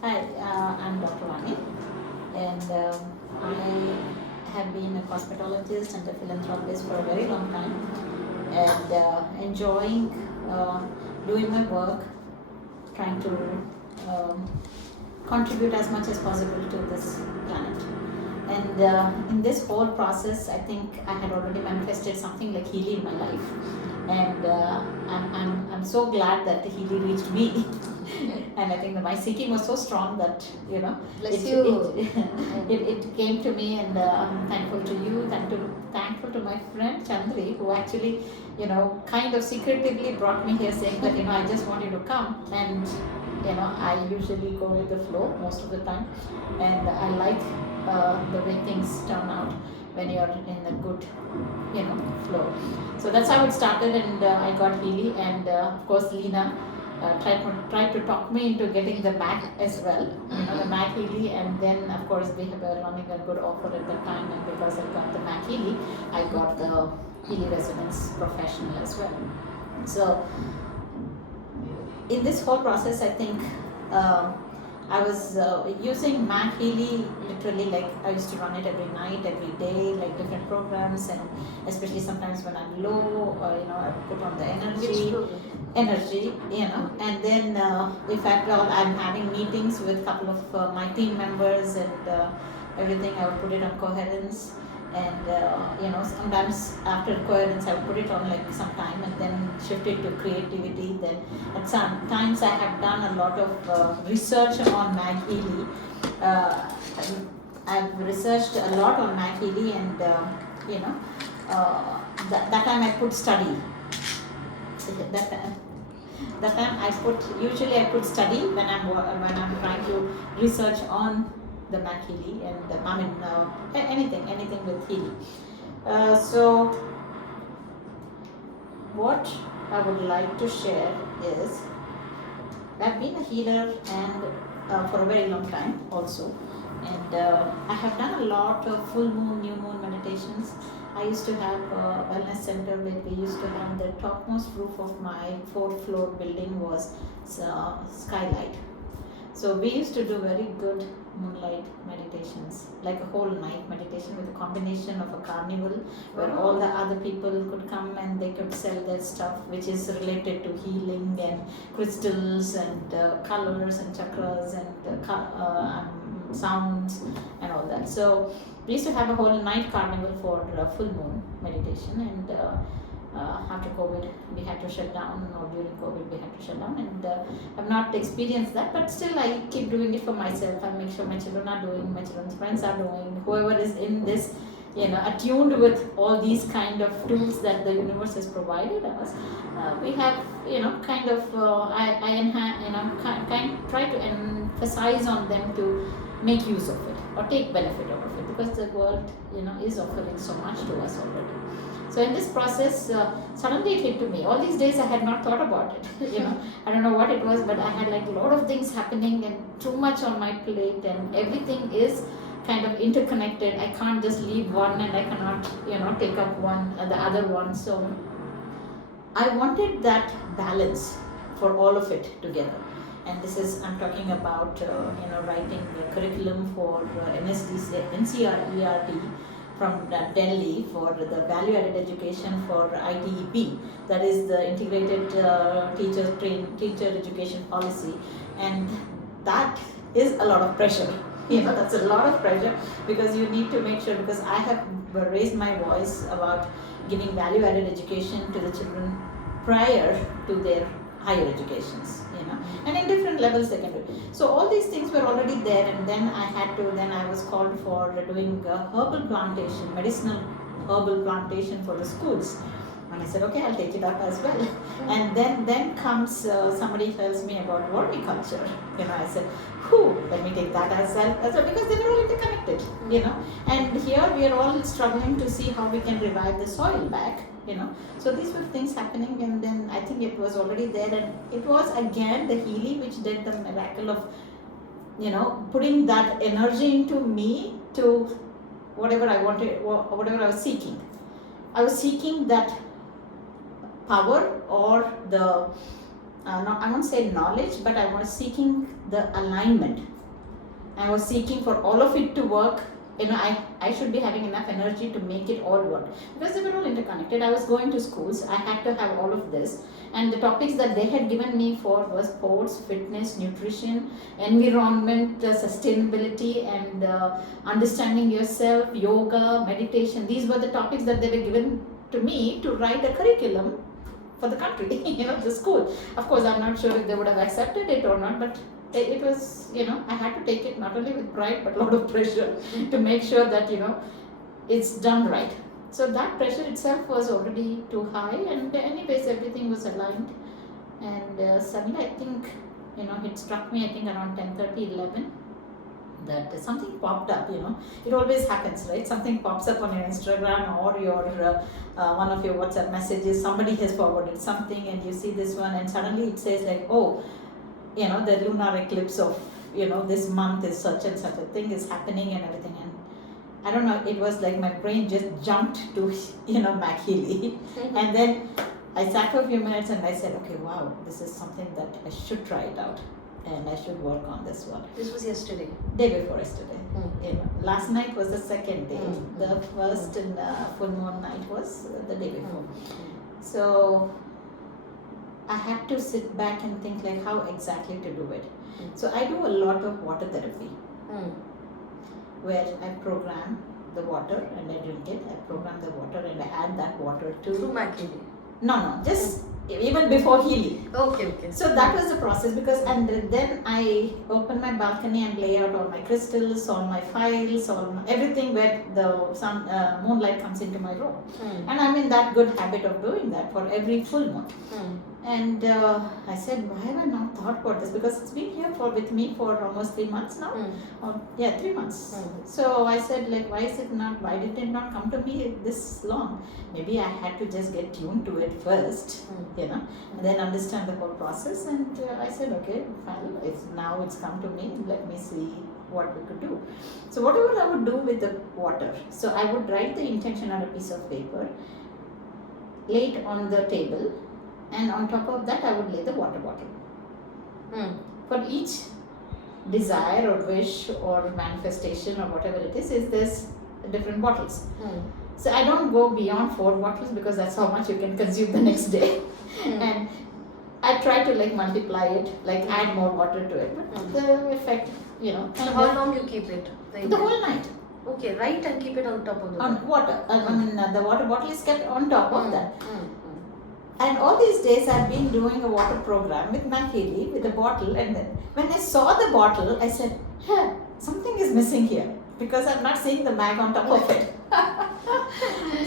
Hi, I'm Dr. Vani, and I have been a cosmetologist and a philanthropist for a very long time, and enjoying doing my work, trying to um, contribute as much as possible to this planet. And in this whole process, I think I had already manifested something like Healy in my life, and I'm so glad that the Healy reached me. And I think that my seeking was so strong that Bless it you. it came to me, and I'm thankful to you, thankful to my friend Chandri, who actually kind of secretively brought me here, saying that I just want you to come, and I usually go with the flow most of the time, and I like the way things turn out when you're in a good flow. So that's how it started, and I got Healy, and of course Lena tried to talk me into getting the Mac as well, the Mac Healy, and then of course we were running a good offer at the time, and because I got the Mac Healy, I got the Healy Resonance Professional as well. So in this whole process, I think uh, I was using Maghealy literally, like I used to run it every night, every day, like different programs, and especially sometimes when I'm low, I put on the energy, and then if at all I'm having meetings with a couple of my team members and everything, I would put it on coherence, and sometimes after coherence I would put it on like some time and then shift it to creativity. Then at some times I have done a lot of research on Maghealy. uh, I've researched a lot on Maghealy, and you know that time I put study. That time I put, usually I put study when I'm trying to research on the Maghealy, and anything with Healy. So what I would like to share is I've been a healer, and for a very long time also, and I have done a lot of full moon, new moon meditations. I used to have a wellness center where we used to have the topmost roof of my fourth floor building was skylight. So we used to do very good moonlight meditations, like a whole night meditation with a combination of a carnival where all the other people could come and they could sell their stuff, which is related to healing and crystals and colors and chakras and sounds and all that. So we used to have a whole night carnival for full moon meditation, and after COVID, we had to shut down, or during COVID, we had to shut down, and I've not experienced that, but still I keep doing it for myself. I make sure my children are doing, my children's friends are doing, whoever is in this, attuned with all these kind of tools that the universe has provided us. We have, kind of, try to emphasize on them to make use of it or take benefit out of it, because the world, is offering so much to us already. So in this process, suddenly it hit to me. All these days I had not thought about it. I don't know what it was, but I had like a lot of things happening and too much on my plate, and everything is kind of interconnected. I can't just leave one, and I cannot, take up one, the other one. So I wanted that balance for all of it together. And this is, I'm talking about, writing the curriculum for NCERT from Delhi for the value added education for ITEP, that is the integrated teacher education policy, and that is a lot of pressure. That's a lot of pressure, because you need to make sure, because I have raised my voice about giving value added education to the children prior to their higher educations, and in different levels they can do it. So all these things were already there, and then I was called for doing herbal plantation, medicinal herbal plantation for the schools. And I said, okay, I'll take it up as well. And then comes somebody tells me about vermiculture. I said, let me take that as well, because they were all interconnected. And here we are all struggling to see how we can revive the soil back. So these were things happening, and then I think it was already there, and it was again the Healy which did the miracle of putting that energy into me to whatever I wanted, whatever I was seeking. I was seeking that power, or the not, I won't say knowledge, but I was seeking the alignment. I was seeking for all of it to work. I should be having enough energy to make it all work, because they were all interconnected. I was going to schools, I had to have all of this, and the topics that they had given me for was sports, fitness, nutrition, environment, sustainability, and understanding yourself, yoga, meditation. These were the topics that they were given to me to write a curriculum for the country, the school. Of course, I'm not sure if they would have accepted it or not, but it was, I had to take it not only with pride but a lot of pressure to make sure that, it's done right. So that pressure itself was already too high, and anyways, everything was aligned. And suddenly, I think, it struck me, I think around 10:30, 11, that something popped up. It always happens, right? Something pops up on your Instagram or your one of your WhatsApp messages. Somebody has forwarded something, and you see this one, and suddenly it says like, oh, the lunar eclipse of, this month is such and such a thing is happening and everything. And I don't know, it was like my brain just jumped to, Maghealy. And then I sat for a few minutes and I said, okay, wow, this is something that I should try it out. And I should work on this one. This was yesterday? Day before yesterday. Last night was the second day. The first and full moon night was the day before. So I had to sit back and think like how exactly to do it. So I do a lot of water therapy, where I program the water and I drink it. I program the water and I add that water to... Through Maghealy? No, just even before Healy. Okay. So that was the process, because, and then I open my balcony and lay out all my crystals, all my files, everything where the sun, moonlight comes into my room. And I'm in that good habit of doing that for every full moon. And I said, why have I not thought about this? Because it's been here with me for almost 3 months now. 3 months. So I said, like, why did it not come to me this long? Maybe I had to just get tuned to it first, and then understand the whole process. And I said, okay, fine, now it's come to me, let me see what we could do. So whatever I would do with the water, so I would write the intention on a piece of paper, lay it on the table, and on top of that I would lay the water bottle. For each desire or wish or manifestation or whatever it is there's different bottles. So I don't go beyond 4 bottles, because that's how much you can consume the next day. And I try to like multiply it, like add more water to it, but the effect, So how long you keep it? The whole night. Okay, right, and keep it on top of the water. The water bottle is kept on top of that. And all these days I've been doing a water program with Maghealy, with a bottle, and then when I saw the bottle, I said, something is missing here, because I'm not seeing the mag on top of it.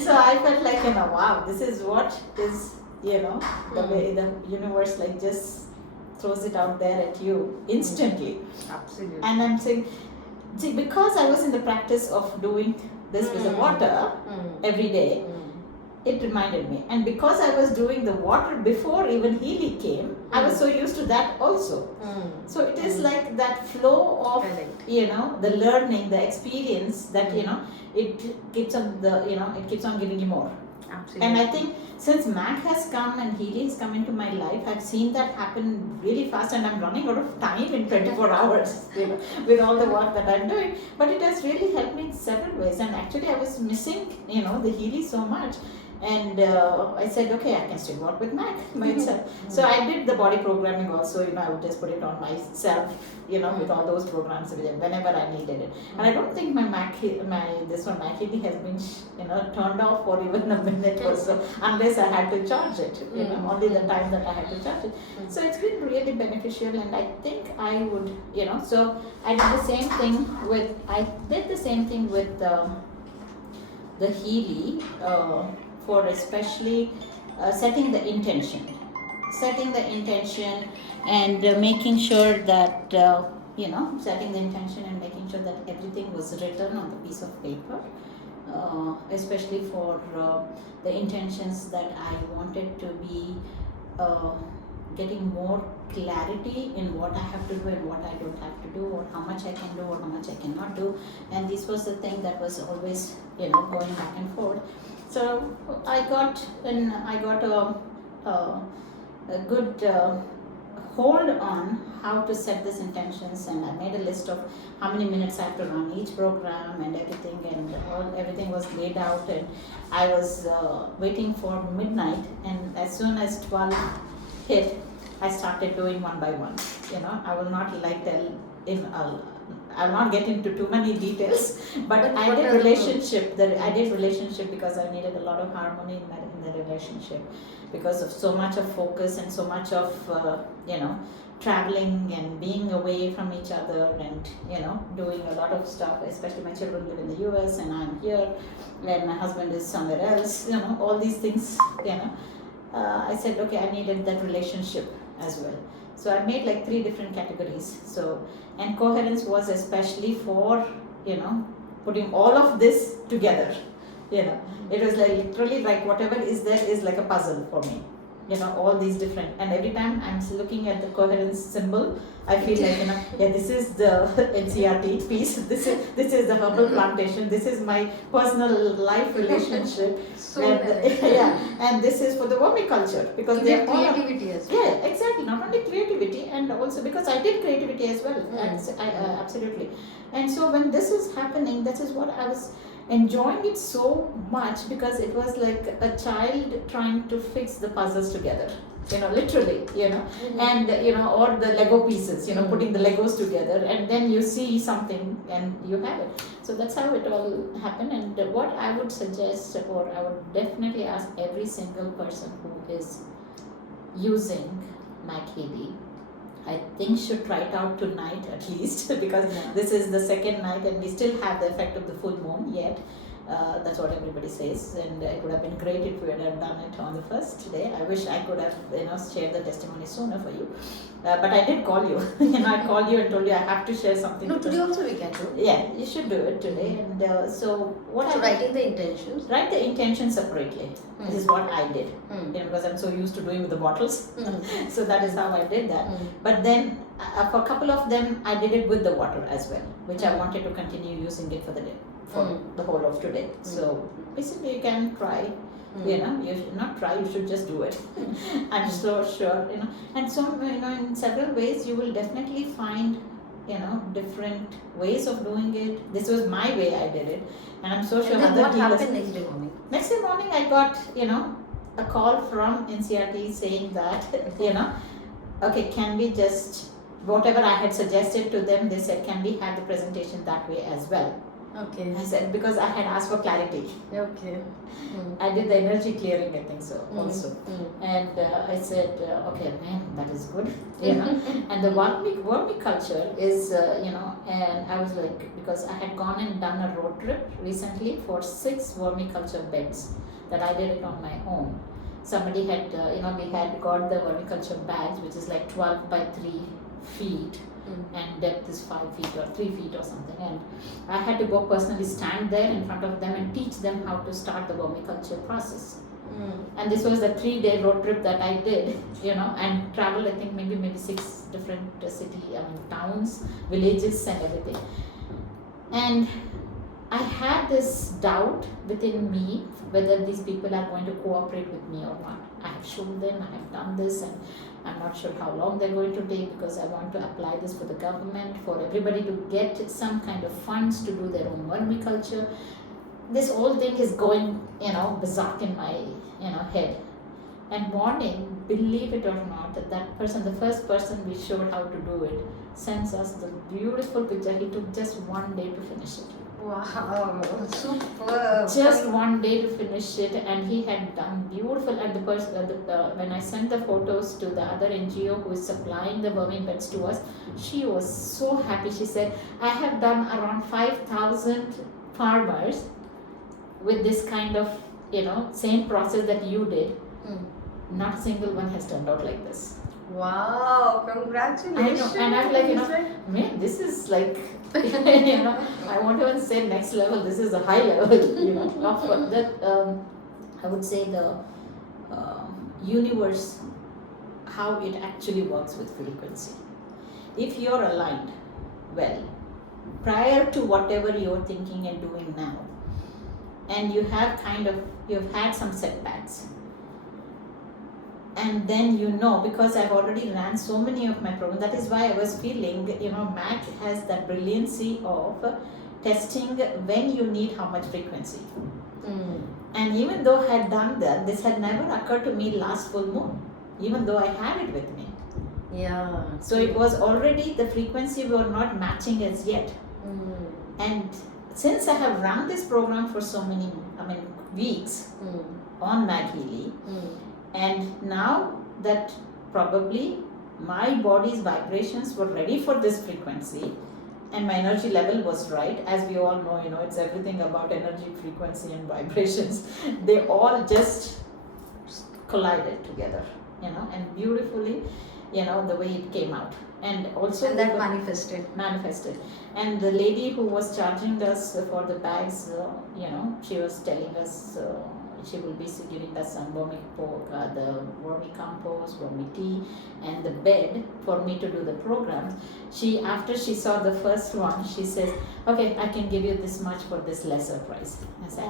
So I felt like, wow, this is what is, the way the universe like just throws it out there at you instantly. Absolutely. And I'm saying, see, because I was in the practice of doing this with the water every day, it reminded me. And because I was doing the water before even Healy came, I was so used to that also. So it is like that flow of, the learning, the experience that, it keeps on it keeps on giving you more. Absolutely. And I think since Mag has come and Healy has come into my life, I've seen that happen really fast, and I'm running out of time in 24 hours, with all the work that I'm doing. But it has really helped me in several ways. And actually I was missing, the Healy so much. And I said, okay, I can still work with myself. So I did the body programming also, I would just put it on myself, with all those programs whenever I needed it. And I don't think my Maghealy has been, turned off for even a minute or so, unless I had to charge it, only the time that I had to charge it. So it's been really beneficial, and I think I would, so I did the same thing with, the Healy, for especially setting the intention and making sure that setting the intention and making sure that everything was written on the piece of paper, especially for the intentions that I wanted to be getting more clarity in what I have to do and what I don't have to do, or how much I can do or how much I cannot do. And this was the thing that was always going back and forth. So I got a good hold on how to set these intentions, and I made a list of how many minutes I have to run each program and everything, and everything was laid out, and I was waiting for midnight, and as soon as 12 hit, I started doing one by one. I will not I'll not get into too many details, but I did relationship. I did relationship because I needed a lot of harmony in the relationship, because of so much of focus and so much of traveling and being away from each other, and doing a lot of stuff. Especially my children live in the US and I'm here, and my husband is somewhere else. All these things. I said, okay, I needed that relationship as well. So I made like 3 different categories. So, and coherence was especially for, putting all of this together. It was like literally like whatever is there is like a puzzle for me. All these different, and every time I'm looking at the coherence symbol, I feel like, this is the NCRT piece, this is the herbal plantation, this is my personal life relationship. So and this is for the vermiculture, because they creativity as well. Yeah, exactly. Not only creativity, and also because I did creativity as well. Absolutely. And so when this is happening, this is what I was enjoying it so much, because it was like a child trying to fix the puzzles together, literally, and or the Lego pieces, putting the Legos together, and then you see something and you have it. So that's how it all happened. And what I would suggest, or I would definitely ask every single person who is using Maghealy, I think should try it out tonight at least, because this is the second night and we still have the effect of the full moon yet. That's what everybody says, and it would have been great if we had done it on the first day. I wish I could have shared the testimony sooner for you, but I did call you. I called you and told you I have to share something. No, today also we can do. Yeah, you should do it today. And so what? So writing the intentions. Write the intention separately. This is what I did, because I'm so used to doing with the bottles. So that is how I did that. But then for a couple of them, I did it with the water as well, which I wanted to continue using it for the day, for the whole of today. So basically, you can try. You should not try. You should just do it. I'm so sure. And so in several ways, you will definitely find different ways of doing it. This was my way I did it, and I'm so sure and then other what healers. happened next day morning? Next day morning, I got a call from NCRT saying that okay, can we just, whatever I had suggested to them, they said, can we have the presentation that way as well? Okay. I said, because I had asked for clarity. Okay. I did the energy clearing, I think so, also. And I said, okay, man, that is good. And the vermiculture is, and I was like, because I had gone and done a road trip recently for 6 vermiculture beds that I did it on my own. Somebody had, we had got the vermiculture bags, which is like 12 by 3 feet. And depth is 5 feet or 3 feet or something, and I had to go personally stand there in front of them and teach them how to start the vermiculture process. And this was the 3-day road trip that I did, and traveled I think maybe 6 different towns, villages and everything. And I had this doubt within me whether these people are going to cooperate with me or not. I have shown them, I have done this, and I'm not sure how long they're going to take, because I want to apply this for the government, for everybody to get some kind of funds to do their own vermiculture. This whole thing is going, berserk in my, head. And morning, believe it or not, that person, the first person we showed how to do it, sends us the beautiful picture. He took just 1 day to finish it. Wow, super. Just 1 day to finish it, and he had done beautiful. And the person, when I sent the photos to the other NGO who is supplying the vermi beds to us, she was so happy. She said, I have done around 5,000 farmers with this kind of, same process that you did. Not a single one has turned out like this. Wow, congratulations. I know, and I'm like, man, this is like, I won't even say next level, this is a high level, of that, I would say the universe, how it actually works with frequency. If you're aligned well, prior to whatever you're thinking and doing now, and you've had some setbacks, and then because I've already ran so many of my programs, that is why I was feeling, Mac has that brilliancy of testing when you need how much frequency. And even though I had done that, this had never occurred to me last full moon, even though I had it with me. Yeah. So it was already, the frequency were not matching as yet. And since I have run this program for so many, weeks on Maghealy, and now that probably my body's vibrations were ready for this frequency, and my energy level was right, as we all know, it's everything about energy, frequency, and vibrations. They all just collided together, and beautifully, the way it came out. And also and that manifested. And the lady who was charging us for the bags, she was telling us she will be giving us some the vermicompost, vermi and the bed for me to do the programs. After she saw the first one, she says, okay, I can give you this much for this lesser price. I said,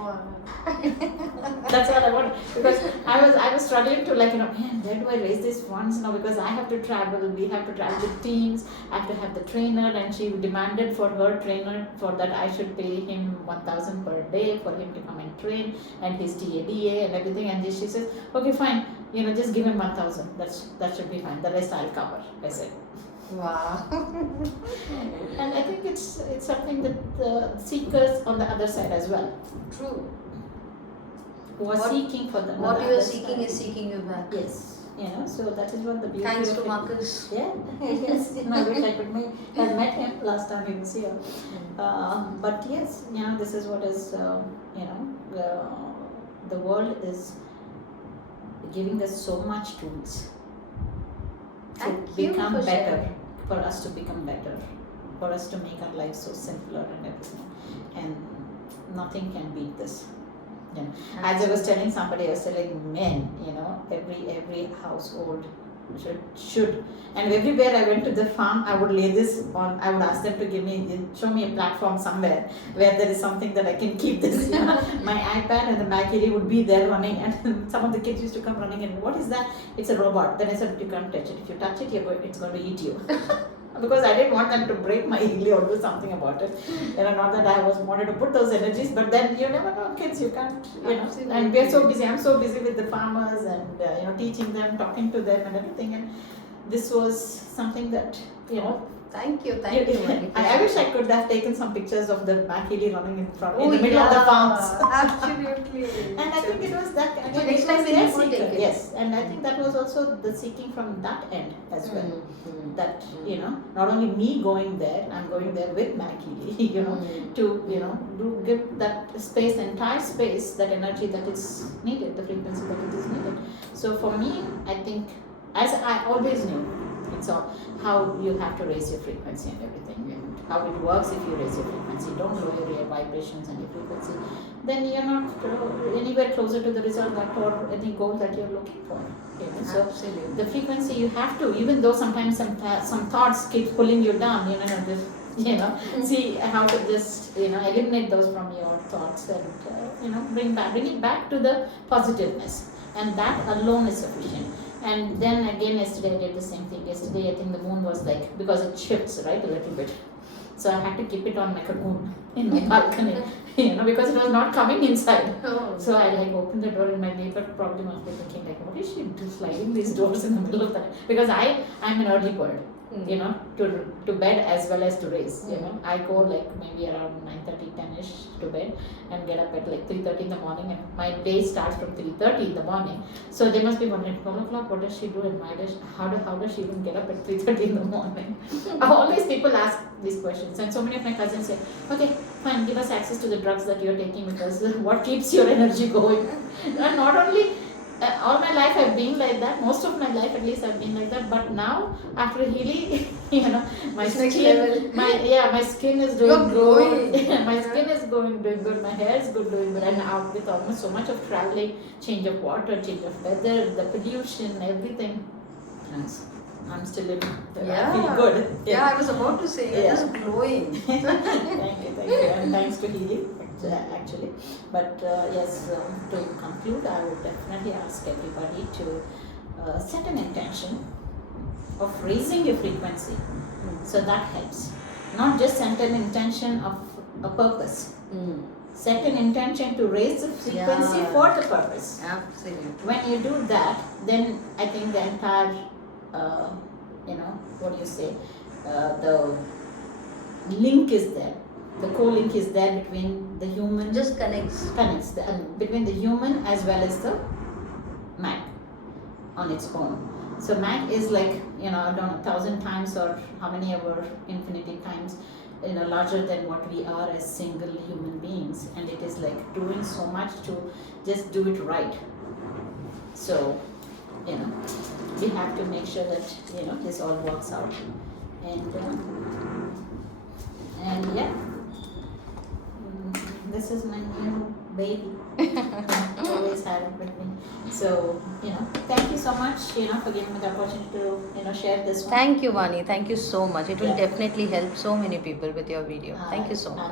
that's what I wanted, because I was struggling to man, where do I raise these funds now, because I have to travel, we have to travel with teams, I have to have the trainer, and she demanded for her trainer for that I should pay him 1,000 per day for him to come and train, and his TADA and everything, and she says, okay, fine, just give him 1,000, that should be fine, the rest I'll cover. I said, wow. And I think it's something that the seekers on the other side as well, True. who are seeking for them. What you are seeking is seeking you back. Yes, so that is what the beauty Thanks of to it. Marcus. Yeah, yes. I wish I could have met him last time he was here. But yes, this is what is, the world is giving us so much tools to become better, for us to become better, for us to make our lives so simpler and everything. And nothing can beat this. As I was telling somebody, I was telling men, every household should, and everywhere I went to the farm, I would lay this on, I would ask them to show me a platform somewhere where there is something that I can keep this, my iPad and the Maghealy would be there running, and some of the kids used to come running and, what is that? It's a robot. Then I said, you can't touch it. If you touch it, it's going to eat you. Because I didn't want them to break my Healy or do something about it. Not that I wanted to put those energies, but then you never know, kids, you can't, and we're so busy. I'm so busy with the farmers and, teaching them, talking to them and everything. And this was something that, Thank you. I wish I could have taken some pictures of the Maghealy running in the middle of the farms. Absolutely. And I think it was that. So next time we will take it. Yes, and I think that was also the seeking from that end as well. That not only me going there, I'm going there with Maghealy, to give that space, entire space, that energy that is needed, the frequency that it is needed. So for me, I think, as I always knew, it's all how you have to raise your frequency and everything, and how it works. If you raise your frequency, don't lower your vibrations and your frequency, then you're not anywhere closer to the result or any goal that you're looking for. So Absolutely. the frequency you have to, even though sometimes some thoughts keep pulling you down, see how to just eliminate those from your thoughts and bring it back to the positiveness, and that alone is sufficient. And then again, yesterday I did the same thing. Yesterday I think the moon was because it shifts, right, a little bit. So I had to keep it on my cocoon in my balcony, because it was not coming inside. Oh. So I opened the door, and my neighbor probably must be thinking what is she sliding these doors in the middle of the night? Because I'm an early bird, to bed as well as to raise. I go maybe around 9:30, 10ish to bed, and get up at 3:30 in the morning, and my day starts from 3:30 in the morning. So they must be wondering, 12 o'clock, what does she do, and how does she even get up at 3:30 in the morning? Always people ask these questions, and so many of my cousins say, okay, fine, give us access to the drugs that you're taking, because what keeps your energy going? And not only all my life I've been like that, most of my life at least I've been like that, but now after Healy, my skin is doing good. My skin is doing good, my hair is doing good, and now with almost so much of traveling, change of water, change of weather, the pollution, everything, I'm still living. I feel good. Yeah, I was about to say, you're just glowing. Thank you, and thanks to Healy, actually. But yes, to conclude, I would definitely ask everybody to set an intention of raising your frequency. So that helps. Not just set an intention of a purpose. Set an intention to raise the frequency for the purpose. Absolutely. When you do that, then I think the entire, what do you say, the link is there. The co-link is there between the human. Just connects. Between the human as well as the mag on its own. So mag is like, I don't know, 1,000 times or how many ever, infinity times, larger than what we are as single human beings, and it is like doing so much to just do it right. So, we have to make sure that this all works out, and yeah, this is my new baby. Always had it with me. So, thank you so much, for giving me the opportunity to, share this one. Thank you, Vani. Thank you so much. It will definitely help so many people with your video. Thank you so much.